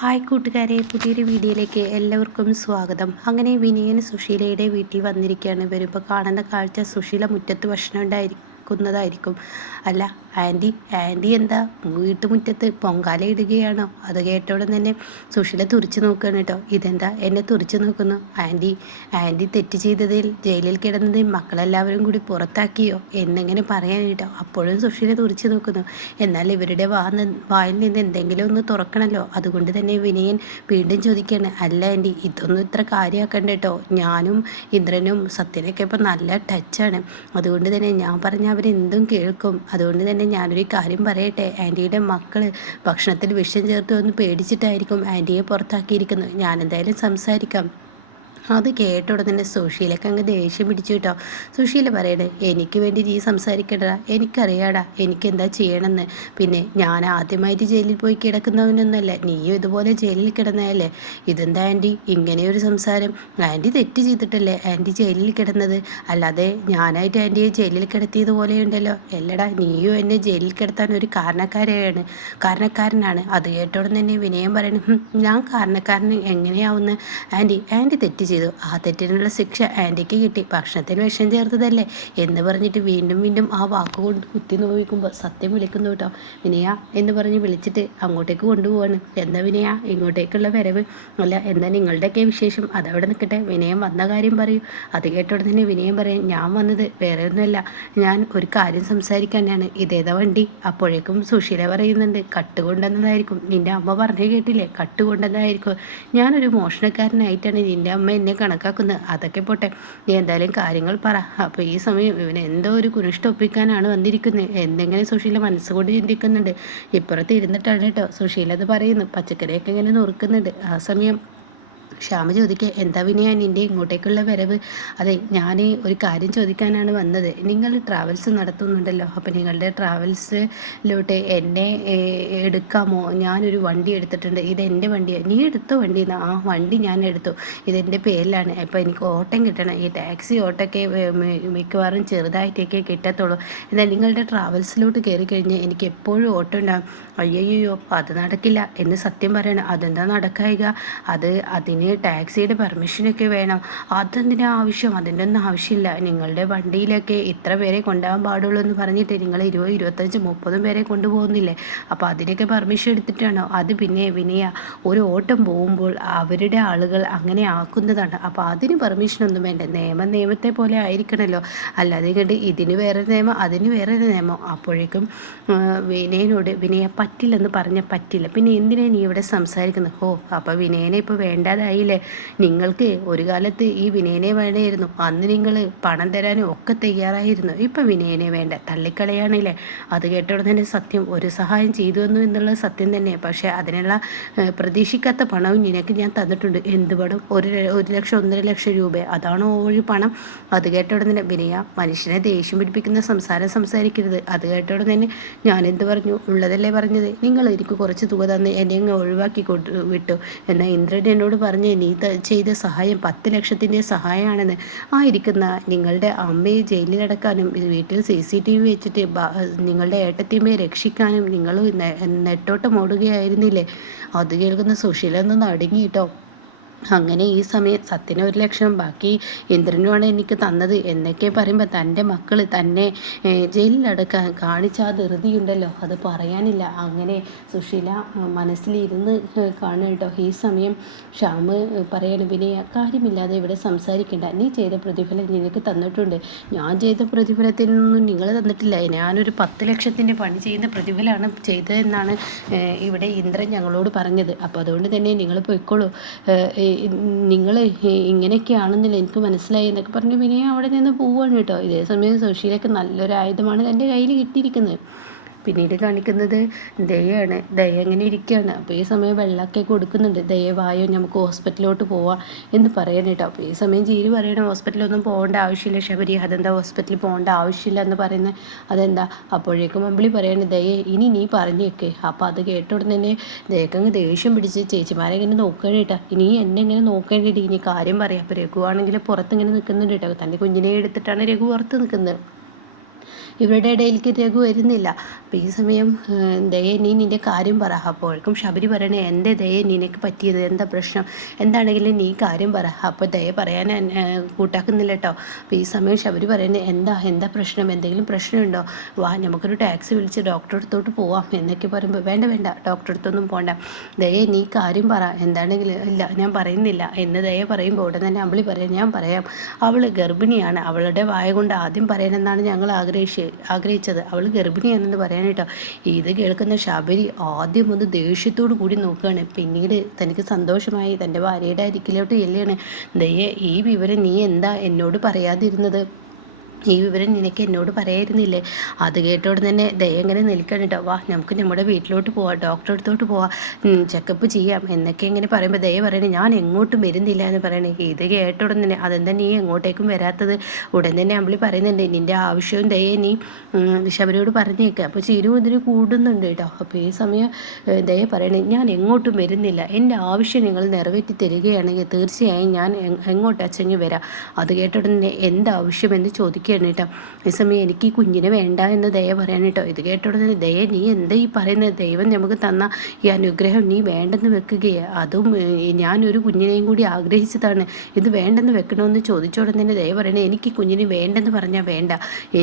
Hi കൂട്ടുകാരെ, പുതിയൊരു വീഡിയോയിലേക്ക് എല്ലാവർക്കും സ്വാഗതം. അങ്ങനെ വിനയൻ സുശീലയുടെ വീട്ടിൽ വന്നിരിക്കുകയാണ്. വരുമ്പോൾ കാണുന്ന കാഴ്ച സുശീല മുറ്റത്ത് ഭക്ഷണം ഉണ്ടായിരിക്കുന്നതായിരിക്കും. അല്ല ആൻറ്റി എന്താ വീട്ടുമുറ്റത്ത് പൊങ്കാല ഇടുകയാണോ? അത് കേട്ടോടെ തന്നെ സുശീല തുറിച്ച് നോക്കുകയാണ് കേട്ടോ. ഇതെന്താ എന്നെ തുറിച്ച് നോക്കുന്നു? ആൻറ്റി തെറ്റ് ചെയ്തതിൽ ജയിലിൽ കിടന്നതിൽ മക്കളെല്ലാവരും കൂടി പുറത്താക്കിയോ എന്നെങ്ങനെ പറയാൻ കേട്ടോ. അപ്പോഴും സുശീല തുറിച്ച് നോക്കുന്നു. എന്നാൽ ഇവരുടെ വായിൽ നിന്ന് എന്തെങ്കിലും ഒന്ന് തുറക്കണമല്ലോ. അതുകൊണ്ട് തന്നെ വിനയൻ വീണ്ടും ചോദിക്കുകയാണ്, അല്ല ആൻറ്റി ഇതൊന്നും ഇത്ര കാര്യമാക്കണ്ട കേട്ടോ. ഞാനും ഇന്ദ്രനും സത്യനൊക്കെ ഇപ്പം നല്ല ടച്ചാണ്. അതുകൊണ്ട് തന്നെ ഞാൻ പറഞ്ഞാൽ അവരെന്തും കേൾക്കും. അതുകൊണ്ട് തന്നെ ഞാനൊരു കാര്യം പറയട്ടെ, ആൻറ്റിയുടെ മക്കൾ ഭക്ഷണത്തിൽ വിഷം ചേർത്ത് ഒന്ന് പേടിച്ചിട്ടായിരിക്കും ആൻറ്റിയെ പുറത്താക്കിയിരിക്കുന്നത്. ഞാനെന്തായാലും സംസാരിക്കാം. അത് കേട്ട ഉടനെ സുശീലക്ക് അങ്ങ് ദേഷ്യം പിടിച്ചു കേട്ടോ. സുശീല പറയണേ, എനിക്ക് വേണ്ടി നീ സംസാരിക്കണ്ട, എനിക്കറിയാടാ എനിക്കെന്താ ചെയ്യണമെന്ന്. പിന്നെ ഞാൻ ആദ്യമായിട്ട് ജയിലിൽ പോയി കിടക്കുന്നവനൊന്നല്ല, നീയും ഇതുപോലെ ജയിലിൽ കിടന്നതല്ലേ. ഇതെന്താ ആൻറ്റി ഇങ്ങനെയൊരു സംസാരം? ആൻറ്റി തെറ്റ് ചെയ്തിട്ടല്ലേ ആൻറ്റി ജയിലിൽ കിടന്നത്, അല്ലാതെ ഞാനായിട്ട് ആൻറ്റിയെ ജയിലിൽ കിടത്തിയതുപോലെയുണ്ടല്ലോ. എല്ലടാ, നീയും എന്നെ ജയിലിൽ കിടത്താൻ ഒരു കാരണക്കാരനാണ്. അത് കേട്ടോടെ തന്നെ വിനയം പറയണം, ഞാൻ കാരണക്കാരൻ എങ്ങനെയാവുന്ന? ആൻറ്റി തെറ്റ് ചെയ്തു, ആ തെറ്റിനുള്ള ശിക്ഷ ആൻറ്റിക്ക് കിട്ടി. ഭക്ഷണത്തിൽ വിഷം ചേർത്തതല്ലേ എന്ന് പറഞ്ഞിട്ട് വീണ്ടും വീണ്ടും ആ വാക്കുകൊണ്ട് കുത്തി നോവിക്കുമ്പോൾ സത്യം വിളിക്കുന്നു കേട്ടോ. വിനയ എന്ന് പറഞ്ഞ് വിളിച്ചിട്ട് അങ്ങോട്ടേക്ക് കൊണ്ടുപോവാണ്. എന്താ വിനയ ഇങ്ങോട്ടേക്കുള്ള വരവ്? അല്ല എന്താ നിങ്ങളുടെയൊക്കെ വിശേഷം? അതവിടെ നിൽക്കട്ടെ, വിനയം വന്ന കാര്യം പറയൂ. അത് കേട്ടോടെ തന്നെ വിനയം പറയും, ഞാൻ വന്നത് വേറെ ഒന്നുമല്ല, ഞാൻ ഒരു കാര്യം സംസാരിക്കാനാണ്. ഇതേതാ വണ്ടി? അപ്പോഴേക്കും സുശീല പറയുന്നുണ്ട്, കട്ട് കൊണ്ടുവന്നതായിരിക്കും. നിൻ്റെ അമ്മ പറഞ്ഞു കേട്ടില്ലേ, കട്ട് കൊണ്ടുവന്നതായിരിക്കും. ഞാനൊരു മോഷണക്കാരനായിട്ടാണ് നിൻ്റെ അമ്മ എന്നെ കണക്കാക്കുന്നത്. അതൊക്കെ പോട്ടെ, നീ എന്തായാലും കാര്യങ്ങൾ പറ. അപ്പോൾ ഈ സമയം ഇവന് എന്തോ ഒരു കുനിഷ്ട ഒപ്പിക്കാനാണ് വന്നിരിക്കുന്നത്. എന്തെങ്കിലും സുശീല മനസ്സുകൊണ്ട് ചിന്തിക്കുന്നുണ്ട്. ഇപ്പുറത്ത് ഇരുന്നിട്ടാണ് കേട്ടോ സുശീല അത് പറയുന്നു. പച്ചക്കറിയൊക്കെ ഇങ്ങനെ നുറുക്കുന്നുണ്ട്. ആ സമയം ശ്യാമ ചോദിക്കുക, എന്താ വിനയ നിൻ്റെ ഇങ്ങോട്ടേക്കുള്ള വരവ്? അതെ, ഞാൻ ഒരു കാര്യം ചോദിക്കാനാണ് വന്നത്. നിങ്ങൾ ട്രാവൽസ് നടത്തുന്നുണ്ടല്ലോ, അപ്പോൾ നിങ്ങളുടെ ട്രാവൽസിലോട്ട് എന്നെ എടുക്കാമോ? ഞാനൊരു വണ്ടി എടുത്തിട്ടുണ്ട്, ഇതെൻ്റെ വണ്ടിയാണ്. നീ എടുത്തോ വണ്ടി? ആ വണ്ടി ഞാൻ എടുത്തു, ഇതെൻ്റെ പേരിലാണ്. അപ്പോൾ എനിക്ക് ഓട്ടം കിട്ടണം. ഈ ടാക്സി ഓട്ടമൊക്കെ മിക്കവാറും ചെറുതായിട്ടൊക്കെ കിട്ടത്തുള്ളൂ. എന്നാൽ നിങ്ങളുടെ ട്രാവൽസിലോട്ട് കയറി കഴിഞ്ഞാൽ എനിക്ക് എപ്പോഴും ഓട്ടം ഉണ്ടാകും. അയ്യോ അത് നടക്കില്ല എന്ന് സത്യം പറയണം. അതെന്താ നടക്കായിക? അതിന് ടാക്സിയുടെ പെർമിഷനൊക്കെ വേണം. അതെന്തിനാ ആവശ്യം? അതിൻ്റെ ഒന്നും ആവശ്യമില്ല. നിങ്ങളുടെ വണ്ടിയിലൊക്കെ ഇത്ര പേരെ കൊണ്ടുപോകാൻ പാടുള്ളൂ എന്ന് പറഞ്ഞിട്ട് നിങ്ങൾ 20, 25, 30 പേരെ കൊണ്ടുപോകുന്നില്ലേ? അപ്പോൾ അതിനൊക്കെ പെർമിഷൻ എടുത്തിട്ടാണോ? അത് പിന്നെ വിനയ, ഒരു ഓട്ടം പോകുമ്പോൾ അവരുടെ ആളുകൾ അങ്ങനെ ആക്കുന്നതാണ്. അപ്പോൾ അതിന് പെർമിഷനൊന്നും വേണ്ട. നിയമം നിയമത്തെ പോലെ ആയിരിക്കണമല്ലോ. അല്ലാതെ കണ്ട് ഇതിന് വേറെ നിയമം അതിന് വേറെ നിയമം. അപ്പോഴേക്കും വിനയനോട് വിനയ പറ്റില്ലെന്ന് പറഞ്ഞാൽ പറ്റില്ല, പിന്നെ എന്തിനാ നീ ഇവിടെ സംസാരിക്കുന്നത്? അപ്പോൾ വിനയനെ ഇപ്പോൾ വേണ്ടാതായില്ലേ? നിങ്ങൾക്ക് ഒരു കാലത്ത് ഈ വിനയനെ വേണമായിരുന്നു. അന്ന് നിങ്ങൾ പണം തരാനും ഒക്കെ തയ്യാറായിരുന്നു. ഇപ്പം വിനയനെ വേണ്ട, തള്ളിക്കളയാണില്ലേ? അത് കേട്ടോടെ തന്നെ സത്യം ഒരു സഹായം ചെയ്തു വന്നു എന്നുള്ളത് സത്യം തന്നെ. പക്ഷേ അതിനുള്ള പ്രതീക്ഷിക്കാത്ത പണവും നിനക്ക് ഞാൻ തന്നിട്ടുണ്ട്. എന്ത് പണം? 1 ലക്ഷം 1.5 ലക്ഷം രൂപ, അതാണോ ഒരു പണം? അത് കേട്ടോടെ തന്നെ വിനയ, മനുഷ്യനെ ദേഷ്യം പിടിപ്പിക്കുന്ന സംസാരം സംസാരിക്കരുത്. അത് കേട്ടോടെ തന്നെ ഞാനെന്ത് പറഞ്ഞു? ഉള്ളതല്ലേ പറഞ്ഞത്. നിങ്ങൾ എനിക്ക് കുറച്ച് തുക തന്ന് എന്നെ അങ്ങ് ഒഴിവാക്കി വിട്ടു. എന്നാൽ ഇന്ദ്രൻ എന്നോട് പറഞ്ഞ് നീ ചെയ്ത സഹായം 10 ലക്ഷത്തിൻ്റെ സഹായമാണെന്ന്. ഇരിക്കുന്ന നിങ്ങളുടെ അമ്മയെ ജയിലിലടക്കാനും വീട്ടിൽ CCTV വെച്ചിട്ട് നിങ്ങളുടെ ഏട്ടത്തിയമ്മയെ രക്ഷിക്കാനും നിങ്ങൾ നെട്ടോട്ടം ഓടുകയായിരുന്നില്ലേ? അത് കേൾക്കുന്ന സുശീല ഒന്ന് നടുങ്ങി കേട്ടോ. അങ്ങനെ ഈ സമയം സത്യന് 1 ലക്ഷം ബാക്കി ഇന്ദ്രനുമാണ് എനിക്ക് തന്നത് എന്നൊക്കെ പറയുമ്പോൾ തൻ്റെ മക്കൾ തന്നെ ജയിലിലടക്കാൻ കാണിച്ച ആ ധൃതിയുണ്ടല്ലോ, അത് പറയാനില്ല. അങ്ങനെ സുശീല മനസ്സിലിരുന്ന് കാണുക കേട്ടോ. ഈ സമയം ശ്യാമ് പറയണം, വിനയ കാര്യമില്ലാതെ ഇവിടെ സംസാരിക്കേണ്ട. നീ ചെയ്ത പ്രതിഫലം നിനക്ക് തന്നിട്ടുണ്ട്. ഞാൻ ചെയ്ത പ്രതിഫലത്തിൽ നിന്നും നിങ്ങൾ തന്നിട്ടില്ല. ഞാനൊരു 10 ലക്ഷത്തിൻ്റെ പണി ചെയ്യുന്ന പ്രതിഫലമാണ് ചെയ്തതെന്നാണ് ഇവിടെ ഇന്ദ്രൻ ഞങ്ങളോട് പറഞ്ഞത്. അപ്പോൾ അതുകൊണ്ട് തന്നെ നിങ്ങൾ പോയിക്കോളൂ, നിങ്ങൾ ഇങ്ങനെയൊക്കെയാണെന്നില്ല എനിക്ക് മനസ്സിലായി എന്നൊക്കെ പറഞ്ഞ് വിനയ അവിടെ നിന്ന് പോവുകയാണ് കേട്ടോ. ഇതേ സമയം സുശീലയ്ക്ക് നല്ലൊരു ആയുധമാണ് തൻ്റെ കയ്യിൽ കിട്ടിയിരിക്കുന്നത്. പിന്നീട് കാണിക്കുന്നത് ദയാണ്. ദയ എങ്ങനെ ഇരിക്കുകയാണ്. അപ്പോൾ ഈ സമയം വെള്ളമൊക്കെ കൊടുക്കുന്നുണ്ട്. ദയവായോ നമുക്ക് ഹോസ്പിറ്റലിലോട്ട് പോവാം എന്ന് പറയാൻ കേട്ടോ. അപ്പോൾ ഈ സമയം ജീരി പറയണം, ഹോസ്പിറ്റലൊന്നും പോകേണ്ട ആവശ്യമില്ല ശബരി. അതെന്താ ഹോസ്പിറ്റലിൽ പോകേണ്ട ആവശ്യമില്ല എന്ന് പറയുന്നത്? അതെന്താ? അപ്പോഴേക്കും അമ്പിളി പറയാണ്, ദയെ ഇനി നീ പറഞ്ഞേക്ക്. അപ്പോൾ അത് കേട്ട ഉടനെ തന്നെ ദയക്കങ്ങ് ദേഷ്യം പിടിച്ച് ചേച്ചിമാരെ ഇങ്ങനെ നോക്കണം കേട്ടോ. ഇനി എന്നെ ഇങ്ങനെ നോക്കേണ്ടിട്ട് ഇനി കാര്യം പറയാം. അപ്പോൾ രഘു ആണെങ്കിൽ പുറത്ത് ഇങ്ങനെ നിൽക്കുന്നുണ്ട് കേട്ടോ. തൻ്റെ കുഞ്ഞിനെ എടുത്തിട്ടാണ് രഘു പുറത്ത് നിൽക്കുന്നത്. ഇവരുടെ ഇടയിലേക്ക് രഘു വരുന്നില്ല. അപ്പോൾ ഈ സമയം ദയ നീ നിൻ്റെ കാര്യം പറ. അപ്പോഴേക്കും ശബരി പറയണേ എൻ്റെ ദയ നിനക്ക് പറ്റിയത് എന്താ പ്രശ്നം, എന്താണെങ്കിലും നീ കാര്യം പറ. അപ്പോൾ ദയ പറയാൻ കൂട്ടാക്കുന്നില്ല കേട്ടോ. അപ്പോൾ ഈ സമയം ശബരി പറയുന്നത് എന്താ പ്രശ്നം, എന്തെങ്കിലും പ്രശ്നമുണ്ടോ, വാ നമുക്കൊരു ടാക്സി വിളിച്ച് ഡോക്ടറെ അടുത്തോട്ട് പോവാം എന്നൊക്കെ പറയുമ്പോൾ വേണ്ട ഡോക്ടറെ അടുത്തൊന്നും പോകണ്ട, ദയ നീ കാര്യം പറ, എന്താണെങ്കിലും. ഇല്ല ഞാൻ പറയുന്നില്ല എന്ന് ദയ പറയുമ്പോൾ ഉടൻ തന്നെ അമ്പിളി പറയാം ഞാൻ പറയാം, അവൾ ഗർഭിണിയാണ്, അവളുടെ വായ കൊണ്ട് ആദ്യം പറയണമെന്നാണ് ഞങ്ങൾ ആഗ്രഹിച്ചത്, അവൾ ഗർഭിണിയാണെന്ന് പറയാനായിട്ടോ. ഇത് കേൾക്കുന്ന ശബരി ആദ്യം ഒന്ന് ദേഷ്യത്തോടു കൂടി നോക്കുകയാണ്. പിന്നീട് തനിക്ക് സന്തോഷമായി തൻ്റെ ഭാര്യയുടെ അരികിലോട്ട് ചെല്ലുകയാണ്. ദയ ഈ വിവരം നീ എന്താ എന്നോട് പറയാതിരുന്നത്, ഈ വിവരം നിനക്ക് എന്നോട് പറയായിരുന്നില്ലേ. അത് കേട്ടോടെ തന്നെ ദയ എങ്ങനെ നിൽക്കണം കേട്ടോ. വാ നമുക്ക് നമ്മുടെ വീട്ടിലോട്ട് പോവാം, ഡോക്ടറെ അടുത്തോട്ട് പോവാം, ചെക്കപ്പ് ചെയ്യാം എന്നൊക്കെ ഇങ്ങനെ പറയുമ്പോൾ ദയ പറയണേ ഞാൻ എങ്ങോട്ടും വരുന്നില്ല എന്ന് പറയണേ. ഇത് കേട്ടോടെ തന്നെ അതെന്താ നീ എങ്ങോട്ടേക്കും വരാത്തത്. ഉടൻ തന്നെ അമ്പിളി പറയുന്നുണ്ട് നിൻ്റെ ആവശ്യവും ദയ നീ ശബരിയോട് പറഞ്ഞേക്കുക. അപ്പോൾ ചിരു ഇതിന് കൂടുന്നുണ്ട് കേട്ടോ. അപ്പോൾ ഈ സമയം ദയ പറയണേ ഞാൻ എങ്ങോട്ടും വരുന്നില്ല, എൻ്റെ ആവശ്യം നിങ്ങൾ നിറവേറ്റി തരികയാണെങ്കിൽ തീർച്ചയായും ഞാൻ എങ്ങോട്ട് അച്ചങ്ങി വരാം. അത് കേട്ടോടെ തന്നെ എന്താവശ്യമെന്ന് ചോദിക്കും കേട്ടോ. ഈ സമയം എനിക്ക് ഈ കുഞ്ഞിനെ വേണ്ട എന്ന് ദയ പറയാൻ കേട്ടോ. ഇത് കേട്ടോടെ ദയ നീ എന്താ ഈ പറയുന്നത്, ദൈവം നമുക്ക് തന്ന ഈ അനുഗ്രഹം നീ വേണ്ടെന്ന് വെക്കുകയാണ്, അതും ഞാനൊരു കുഞ്ഞിനെയും കൂടി ആഗ്രഹിച്ചതാണ്, ഇത് വേണ്ടെന്ന് വെക്കണമെന്ന് ചോദിച്ചോടെ തന്നെ ദയ പറയണേ എനിക്ക് കുഞ്ഞിനെ വേണ്ടെന്ന് പറഞ്ഞാൽ വേണ്ട,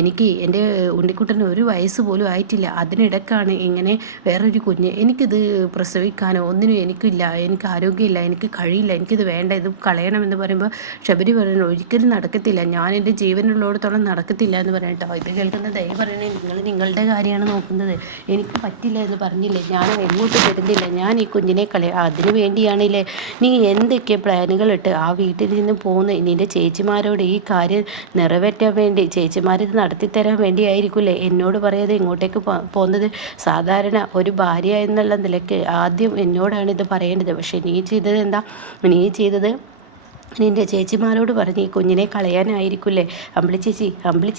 എനിക്ക് എൻ്റെ ഉണ്ണിക്കുട്ടന് ഒരു വയസ്സ് പോലും ആയിട്ടില്ല, അതിനിടക്കാണ് ഇങ്ങനെ വേറൊരു കുഞ്ഞ്, എനിക്കിത് പ്രസവിക്കാനോ ഒന്നിനും എനിക്കില്ല, എനിക്ക് ആരോഗ്യമില്ല, എനിക്ക് കഴിയില്ല, എനിക്കിത് വേണ്ട, ഇത് കളയണമെന്ന് പറയുമ്പോൾ ശബരി പറയുന്നു ഒരിക്കലും നടക്കത്തില്ല, ഞാൻ എൻ്റെ ജീവനുള്ളോടത്തോളം നടക്കത്തില്ല എന്ന് പറയട്ടോ. ഇത് കേൾക്കുന്ന ദയ പറയണേ നിങ്ങൾ നിങ്ങളുടെ കാര്യമാണ് നോക്കുന്നത്, എനിക്ക് പറ്റില്ല എന്ന് പറഞ്ഞില്ലേ, ഞാൻ എങ്ങോട്ട് വരുന്നില്ല, ഞാൻ ഈ കുഞ്ഞിനെ അതിനു വേണ്ടിയാണില്ലേ നീ എന്തൊക്കെ പ്ലാനുകളിട്ട് ആ വീട്ടിൽ നിന്ന് പോകുന്ന നിൻ്റെ ചേച്ചിമാരോട് ഈ കാര്യം നിറവേറ്റാൻ വേണ്ടി ചേച്ചിമാരിത് നടത്തിത്തരാൻ വേണ്ടിയായിരിക്കില്ലേ എന്നോട് പറയാതെ ഇങ്ങോട്ടേക്ക് പോകുന്നത്. സാധാരണ ഒരു ഭാര്യ എന്നുള്ള നിലയ്ക്ക് ആദ്യം എന്നോടാണ് ഇത് പറയേണ്ടത്, പക്ഷേ നീ ചെയ്തത് എന്താ, നീ ചെയ്തത് നിൻ്റെ ചേച്ചിമാരോട് പറഞ്ഞ് ഈ കുഞ്ഞിനെ കളയാനായിരിക്കില്ലേ. അമ്പിളി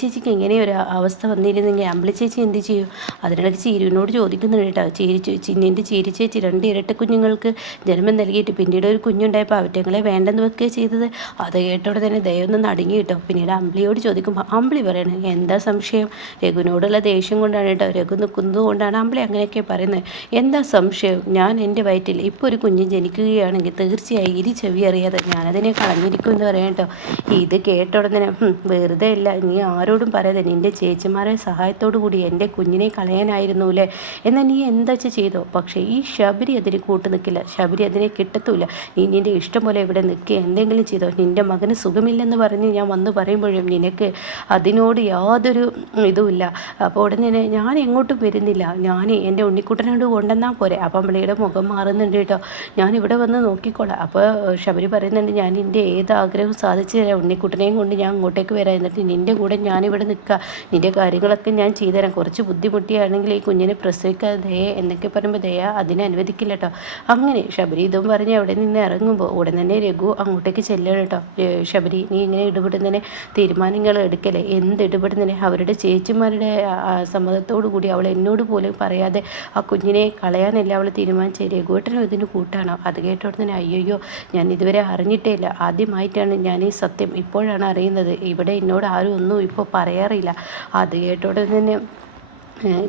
ചേച്ചിക്ക് ഇങ്ങനെ ഒരു അവസ്ഥ വന്നിരുന്നെങ്കിൽ അമ്പിളി ചേച്ചി എന്ത് ചെയ്യും. അതിനിടയ്ക്ക് ചീരുവിനോട് ചോദിക്കുന്നുണ്ട് കേട്ടോ. നിൻ്റെ ചീരി ചേച്ചി 2 ഇരട്ട കുഞ്ഞുങ്ങൾക്ക് ജന്മം നൽകിയിട്ട് പിന്നീട് ഒരു കുഞ്ഞുണ്ടായപ്പോൾ അവറ്റങ്ങളെ വേണ്ടെന്ന് വെക്കുകയാണ് ചെയ്തത്. അത് കേട്ടോടെ തന്നെ ദയൊന്നും നടുങ്ങി കേട്ടോ. പിന്നീട് അമ്പിളിയോട് ചോദിക്കുമ്പോൾ അമ്പിളി പറയണേ എന്താ സംശയം, രഘുവിനോടുള്ള ദേഷ്യം കൊണ്ടാണ് കേട്ടോ, രഘു നിൽക്കുന്നത് കൊണ്ടാണ് അമ്പിളി അങ്ങനെയൊക്കെ പറയുന്നത്. എന്താ സംശയം, ഞാൻ എൻ്റെ വയറ്റിൽ ഇപ്പോൾ ഒരു കുഞ്ഞ് ജനിക്കുകയാണെങ്കിൽ തീർച്ചയായും ഇരി ചെവി അറിയാതെ ഞാനതിനെ കളഞ്ഞിരിക്കും എന്ന് പറയാം കേട്ടോ. ഇത് കേട്ട ഉടനെ വെറുതെ അല്ല, നീ ആരോടും പറയാതെ നിൻ്റെ ചേച്ചിമാരെ സഹായത്തോടു കൂടി എൻ്റെ കുഞ്ഞിനെ കളയാനായിരുന്നു അല്ലേ, എന്നാൽ നീ എന്താ ചെയ്തോ. പക്ഷേ ഈ ശബരി അതിന് കൂട്ടു നിൽക്കില്ല, ശബരി അതിനെ കിട്ടത്തുമില്ല. നീ നിൻ്റെ ഇഷ്ടം പോലെ ഇവിടെ നിൽക്കുക, എന്തെങ്കിലും ചെയ്തോ. നിൻ്റെ മകന് സുഖമില്ലെന്ന് പറഞ്ഞ് ഞാൻ വന്ന് പറയുമ്പോഴും നിനക്ക് അതിനോട് യാതൊരു ഇതുമില്ല. അപ്പോൾ ഉടനെ ഞാൻ എങ്ങോട്ടും വരുന്നില്ല, ഞാൻ എൻ്റെ ഉണ്ണിക്കുട്ടനോട് കൊണ്ടുവന്നാൽ പോരെ. അപ്പം പിള്ളയുടെ മുഖം മാറുന്നുണ്ട് കേട്ടോ, ഞാൻ ഇവിടെ വന്ന് നോക്കിക്കോളാം. അപ്പോൾ ശബരി പറയുന്നുണ്ട് ഞാൻ നിൻ്റെ ഏത് ആഗ്രഹവും സാധിച്ചു തരാം, ഉണ്ണിക്കുട്ടനെയും കൊണ്ട് ഞാൻ അങ്ങോട്ടേക്ക് വരാം, എന്നിട്ട് നിൻ്റെ കൂടെ ഞാനിവിടെ നിൽക്കുക, നിൻ്റെ കാര്യങ്ങളൊക്കെ ഞാൻ ചെയ്തുതരാം, കുറച്ച് ബുദ്ധിമുട്ടിയാണെങ്കിൽ ഈ കുഞ്ഞിനെ പ്രസവിക്കാതെ ദയ എന്നൊക്കെ പറയുമ്പോൾ ദയ അതിനെ അനുവദിക്കില്ല കേട്ടോ. അങ്ങനെ ശബരി ഇതും പറഞ്ഞ് അവിടെ നിന്ന് ഇറങ്ങുമ്പോൾ ഉടൻ തന്നെ രഘു അങ്ങോട്ടേക്ക് ചെല്ലണം കേട്ടോ. ശബരി നീ ഇങ്ങനെ ഇടപെടുന്നതിനെ തീരുമാനങ്ങൾ എടുക്കലേ, എന്ത് ഇടപെടുന്നതിനെ അവരുടെ ചേച്ചിമാരുടെ സമ്മതത്തോടു കൂടി അവൾ എന്നോട് പോലും പറയാതെ ആ കുഞ്ഞിനെ കളയാനല്ല അവൾ തീരുമാനിച്ചത്, രഘുവേട്ടനും ഇതിന് കൂട്ടാണോ. അത് കേട്ടോടെ തന്നെ അയ്യോ ഞാൻ ഇതുവരെ അറിഞ്ഞിട്ടേ ഇല്ല, ആദ്യമായിട്ടാണ് ഞാൻ ഈ സത്യം ഇപ്പോഴാണ് അറിയുന്നത്, ഇവിടെ എന്നോട് ആരും ഒന്നും ഇപ്പോൾ പറയാറില്ല. അത് കേട്ടോടെ തന്നെ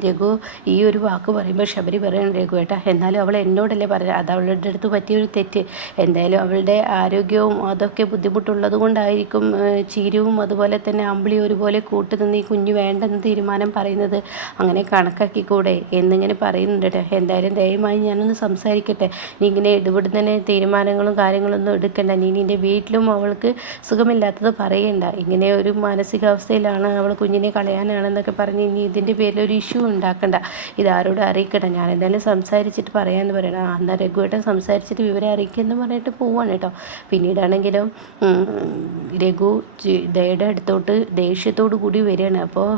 രഘു ഈ ഒരു വാക്ക് പറയുമ്പോൾ ശബരി പറയണം രഘുവേട്ടാ എന്നാലും അവൾ എന്നോടല്ലേ പറയാം, അത് അവളുടെ അടുത്ത് പറ്റിയൊരു തെറ്റ്, എന്തായാലും അവളുടെ ആരോഗ്യവും അതൊക്കെ ബുദ്ധിമുട്ടുള്ളത് കൊണ്ടായിരിക്കും ചീരുവും അതുപോലെ തന്നെ അമ്പിളി ഒരുപോലെ കൂട്ടുനിന്ന് ഈ കുഞ്ഞ് വേണ്ടെന്ന് തീരുമാനം പറയുന്നത്, അങ്ങനെ കണക്കാക്കിക്കൂടെ എന്നിങ്ങനെ പറയുന്നുണ്ട്. എന്തായാലും ദയമായി ഞാനൊന്ന് സംസാരിക്കട്ടെ, നീ ഇങ്ങനെ ഇടപെടുന്നതിന് തീരുമാനങ്ങളും കാര്യങ്ങളൊന്നും എടുക്കണ്ട, നീ നിൻ്റെ വീട്ടിലും അവൾക്ക് സുഖമില്ലാത്തത് പറയണ്ട, ഇങ്ങനെ ഒരു മാനസികാവസ്ഥയിലാണ് അവൾ കുഞ്ഞിനെ കളയാനാണെന്നൊക്കെ പറഞ്ഞ് ഇനി ഇതിൻ്റെ പേരിലൊരു ഇഷ്യൂ ഉണ്ടാക്കണ്ട, ഇതാരോടും അറിയിക്കട്ടെ, ഞാൻ എന്തായാലും സംസാരിച്ചിട്ട് പറയാമെന്ന് പറയണം. എന്നാൽ രഘുവേട്ടൻ സംസാരിച്ചിട്ട് വിവരം അറിയിക്കുമെന്ന് പറഞ്ഞിട്ട് പോവാണ് കേട്ടോ. പിന്നീടാണെങ്കിലും രഘു ദയയുടെ അടുത്തോട്ട് ദേഷ്യത്തോടു കൂടി വരികയാണ്. അപ്പോൾ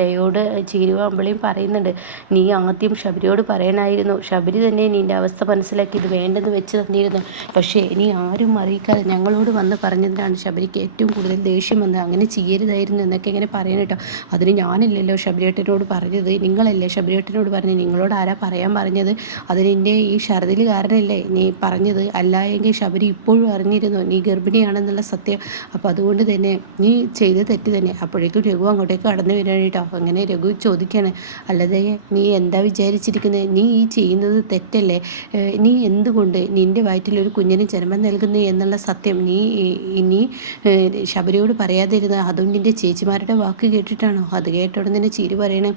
ദയോട് ചീരുവ അമ്പിളിയും പറയുന്നുണ്ട് നീ ആദ്യം ശബരിയോട് പറയണമായിരുന്നു, ശബരി തന്നെ നിൻ്റെ അവസ്ഥ മനസ്സിലാക്കി ഇത് വേണ്ടെന്ന് വെച്ച് തന്നിരുന്നു, പക്ഷേ നീ ആരും അറിയിക്കാതെ ഞങ്ങളോട് വന്ന് പറഞ്ഞതിനാണ് ശബരിക്ക് ഏറ്റവും കൂടുതൽ ദേഷ്യം വന്നത്, അങ്ങനെ ചെയ്യരുതായിരുന്നു എന്നൊക്കെ ഇങ്ങനെ പറയണം കേട്ടോ. അതിന് ഞാനില്ലല്ലോ ശബരിയേട്ടനോട് പറഞ്ഞത്, ചെയ്തത് നിങ്ങളല്ലേ? ശബരിയേട്ടനോട് പറഞ്ഞു. നിങ്ങളോട് ആരാ പറയാൻ പറഞ്ഞത്? അത് നിൻ്റെ ഈ ഛർദിൽ കാരണമല്ലേ നീ പറഞ്ഞത്? അല്ല എങ്കിൽ ശബരി ഇപ്പോഴും അറിഞ്ഞിരുന്നു നീ ഗർഭിണിയാണെന്നുള്ള സത്യം. അപ്പോൾ അതുകൊണ്ട് തന്നെ നീ ചെയ്ത തെറ്റ് തന്നെ. അപ്പോഴേക്കും രഘു അങ്ങോട്ടേക്ക് കടന്നു വരികയാണ് കേട്ടോ. അങ്ങനെ രഘു ചോദിക്കുകയാണ്, അല്ലാതെ നീ എന്താ വിചാരിച്ചിരിക്കുന്നത്? നീ ഈ ചെയ്യുന്നത് തെറ്റല്ലേ? നീ എന്തുകൊണ്ട് നിൻ്റെ വയറ്റിലൊരു കുഞ്ഞിന് ജന്മം നൽകുന്നു എന്നുള്ള സത്യം നീ ശബരിയോട് പറയാതിരുന്നത് അതും നിൻ്റെ ചേച്ചിമാരുടെ വാക്ക് കേട്ടിട്ടാണോ? അത് കേട്ട ഉടനെ തന്നെ ചിരി പറയണേ,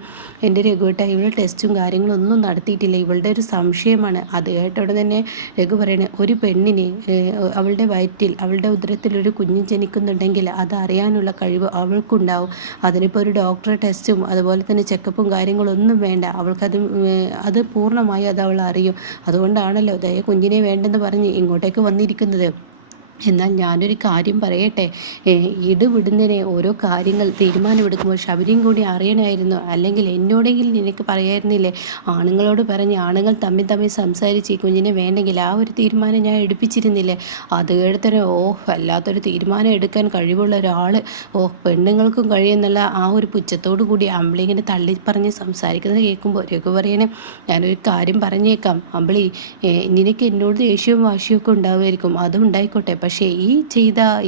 എൻ്റെ രഘുവേട്ട ഇവൾ ടെസ്റ്റും കാര്യങ്ങളൊന്നും നടത്തിയിട്ടില്ല, ഇവളുടെ ഒരു സംശയമാണ്. അത് കേട്ട ഉടനെ തന്നെ രഘു പറയണേ, ഒരു പെണ്ണിന് അവളുടെ വയറ്റിൽ അവളുടെ ഉദരത്തിൽ ഒരു കുഞ്ഞ് ജനിക്കുന്നുണ്ടെങ്കിൽ അത് അറിയാനുള്ള കഴിവ് അവൾക്കുണ്ടാവും. അതിനിപ്പോൾ ഒരു ഡോക്ടറെ ടെസ്റ്റും അതുപോലെ തന്നെ ചെക്കപ്പും കാര്യങ്ങളൊന്നും വേണ്ട. അത് പൂർണ്ണമായി അത് അവൾ അറിയും. അതുകൊണ്ടാണല്ലോ ദയ കുഞ്ഞിനെ വേണ്ടെന്ന് പറഞ്ഞ് ഇങ്ങോട്ടേക്ക് വന്നിരിക്കുന്നത്. എന്നാൽ ഞാനൊരു കാര്യം പറയട്ടെ, ഇടവിടുന്നതിനെ ഓരോ കാര്യങ്ങൾ തീരുമാനമെടുക്കുമ്പോൾ ശബരിയും കൂടി അറിയണമായിരുന്നു. അല്ലെങ്കിൽ എന്നോടെങ്കിലും നിനക്ക് പറയായിരുന്നില്ലേ? ആണുങ്ങളോട് പറഞ്ഞ് ആണുങ്ങൾ തമ്മിൽ സംസാരിച്ച് ഈ കുഞ്ഞിനെ വേണ്ടെങ്കിൽ ആ ഒരു തീരുമാനം ഞാൻ എടുപ്പിച്ചിരുന്നില്ലേ? അത് കേട്ടനെ വല്ലാത്തൊരു തീരുമാനം എടുക്കാൻ കഴിവുള്ള ഒരാൾ, പെണ്ണുങ്ങൾക്കും കഴിയുന്നുള്ള ആ ഒരു പുച്ഛത്തോടു കൂടി അമ്പിളി ഇങ്ങനെ തള്ളി പറഞ്ഞ് സംസാരിക്കുന്നത് കേൾക്കുമ്പോൾ രഘു പറയണേ, ഞാനൊരു കാര്യം പറഞ്ഞേക്കാം അമ്പിളി, നിനക്ക് എന്നോട് ദേഷ്യവും വാശിയൊക്കെ ഉണ്ടാവുമായിരിക്കും, അതും ഉണ്ടായിക്കോട്ടെ. പക്ഷേ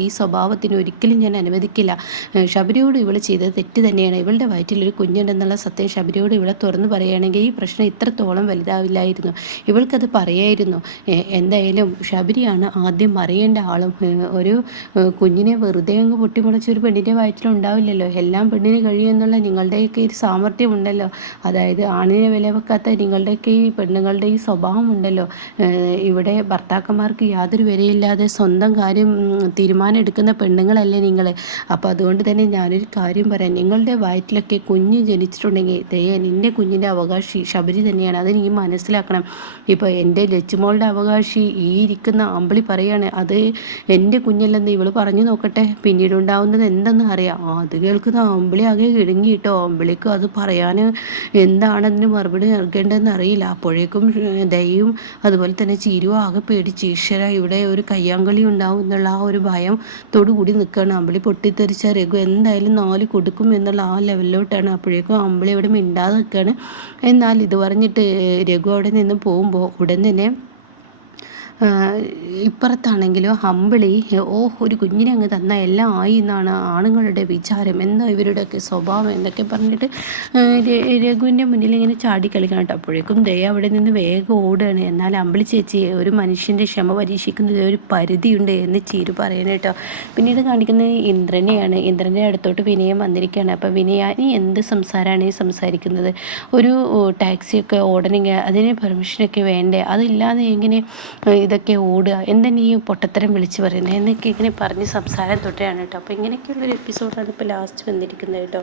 ഈ സ്വഭാവത്തിന് ഒരിക്കലും ഞാൻ അനുവദിക്കില്ല. ശബരിയോട് ഇവൾ ചെയ്തത് തെറ്റ് തന്നെയാണ്. ഇവളുടെ വയറ്റിലൊരു കുഞ്ഞുണ്ടെന്നുള്ള സത്യം ശബരിയോട് ഇവളെ തുറന്നു പറയുകയാണെങ്കിൽ ഈ പ്രശ്നം ഇത്രത്തോളം വലുതാവില്ലായിരുന്നു. ഇവൾക്കത് പറയായിരുന്നു. എന്തായാലും ശബരിയാണ് ആദ്യം അറിയേണ്ട ആളും. ഒരു കുഞ്ഞിനെ വെറുതെ അങ്ങ് പൊട്ടിമുളച്ച ഒരു പെണ്ണിൻ്റെ വയറ്റിലുണ്ടാവില്ലല്ലോ. എല്ലാം പെണ്ണിന് കഴിയുമെന്നുള്ള നിങ്ങളുടെയൊക്കെ ഒരു സാമർഥ്യം ഉണ്ടല്ലോ. അതായത് ആണിനെ വില വെക്കാത്ത നിങ്ങളുടെയൊക്കെ ഈ പെണ്ണുങ്ങളുടെ ഈ സ്വഭാവം ഉണ്ടല്ലോ. ഇവിടെ ഭർത്താക്കന്മാർക്ക് യാതൊരു വിലയില്ലാതെ സ്വന്തം കാര്യം തീരുമാനം എടുക്കുന്ന പെണ്ണുങ്ങളല്ലേ നിങ്ങൾ? അപ്പോൾ അതുകൊണ്ട് തന്നെ ഞാനൊരു കാര്യം പറയാം, നിങ്ങളുടെ വയറ്റിലൊക്കെ കുഞ്ഞ് ജനിച്ചിട്ടുണ്ടെങ്കിൽ നിൻ്റെ കുഞ്ഞിൻ്റെ അവകാശി ശബരി തന്നെയാണ്. അത് നീ മനസ്സിലാക്കണം. ഇപ്പോൾ എൻ്റെ ലച്ചുമോളുടെ അവകാശി ഈ ഇരിക്കുന്ന അമ്പിളി പറയാണ് അത് എൻ്റെ കുഞ്ഞല്ലെന്ന് ഇവൾ പറഞ്ഞു നോക്കട്ടെ, പിന്നീട് ഉണ്ടാവുന്നത് എന്തെന്ന് അറിയാം. അത് കേൾക്കുന്ന അമ്പിളി ആകെ കിടുങ്ങി കേട്ടോ. അമ്പിളിക്ക് അത് പറയാൻ എന്താണതിന് മറുപടി നൽകേണ്ടതെന്ന് അറിയില്ല. അപ്പോഴേക്കും ദയയും അതുപോലെ തന്നെ ചീരുവും ആകെ പേടിച്ച് ഈശ്വര ഇവിടെ ഒരു കയ്യാങ്കളി ഉണ്ടാവും എന്നുള്ള ആ ഒരു ഭയത്തോടു കൂടി നിൽക്കുകയാണ്. അമ്പിളി പൊട്ടിത്തെറിച്ച രഘു എന്തായാലും 4 കൊടുക്കും എന്നുള്ള ആ ലെവലിലോട്ടാണ്. അപ്പോഴേക്കും അമ്പിളി അവിടെ മിണ്ടാതെ നിൽക്കുകയാണ്. എന്നാൽ ഇത് പറഞ്ഞിട്ട് രഘു അവിടെ നിന്ന് പോകുമ്പോൾ ഉടൻ തന്നെ ഇപ്പുറത്താണെങ്കിലോ അമ്പിളി ഒരു കുഞ്ഞിനെ അങ്ങ് തന്നാൽ എല്ലാം ആയി എന്നാണ് ആണുങ്ങളുടെ വിചാരം, എന്താ ഇവരുടെയൊക്കെ സ്വഭാവം എന്നൊക്കെ പറഞ്ഞിട്ട് രഘുവിൻ്റെ മുന്നിൽ ഇങ്ങനെ ചാടിക്കളിക്കണം കേട്ടോ. അപ്പോഴേക്കും ദയ അവിടെ നിന്ന് വേഗം ഓടുകയാണ്. എന്നാൽ അമ്പിളി ചേച്ചി, ഒരു മനുഷ്യൻ്റെ ക്ഷമ പരീക്ഷിക്കുന്നത് ഒരു പരിധിയുണ്ട് എന്ന് ചീരു പറയണം കേട്ടോ. പിന്നീട് കാണിക്കുന്നത് ഇന്ദ്രനെയാണ്. ഇന്ദ്രൻ്റെ അടുത്തോട്ട് വിനയം വന്നിരിക്കുകയാണ്. അപ്പോൾ വിനയ, നീ എന്ത് സംസാരമാണ് ഈ സംസാരിക്കുന്നത്? ഒരു ടാക്സിയൊക്കെ ഓടണമെങ്കിൽ അതിന് പെർമിഷനൊക്കെ വേണ്ടേ? അതില്ലാതെ എങ്ങനെ ഇതൊക്കെ ഓടുക? എന്താ നീ പൊട്ടത്തരം വിളിച്ച് പറയുന്നത് എന്നൊക്കെ ഇങ്ങനെ പറഞ്ഞ് സംസാരം തൊട്ടയാണ് കേട്ടോ. അപ്പോൾ ഇങ്ങനെയൊക്കെയുള്ളൊരു എപ്പിസോഡാണ് ഇപ്പോൾ ലാസ്റ്റ് വന്നിരിക്കുന്നത് കേട്ടോ.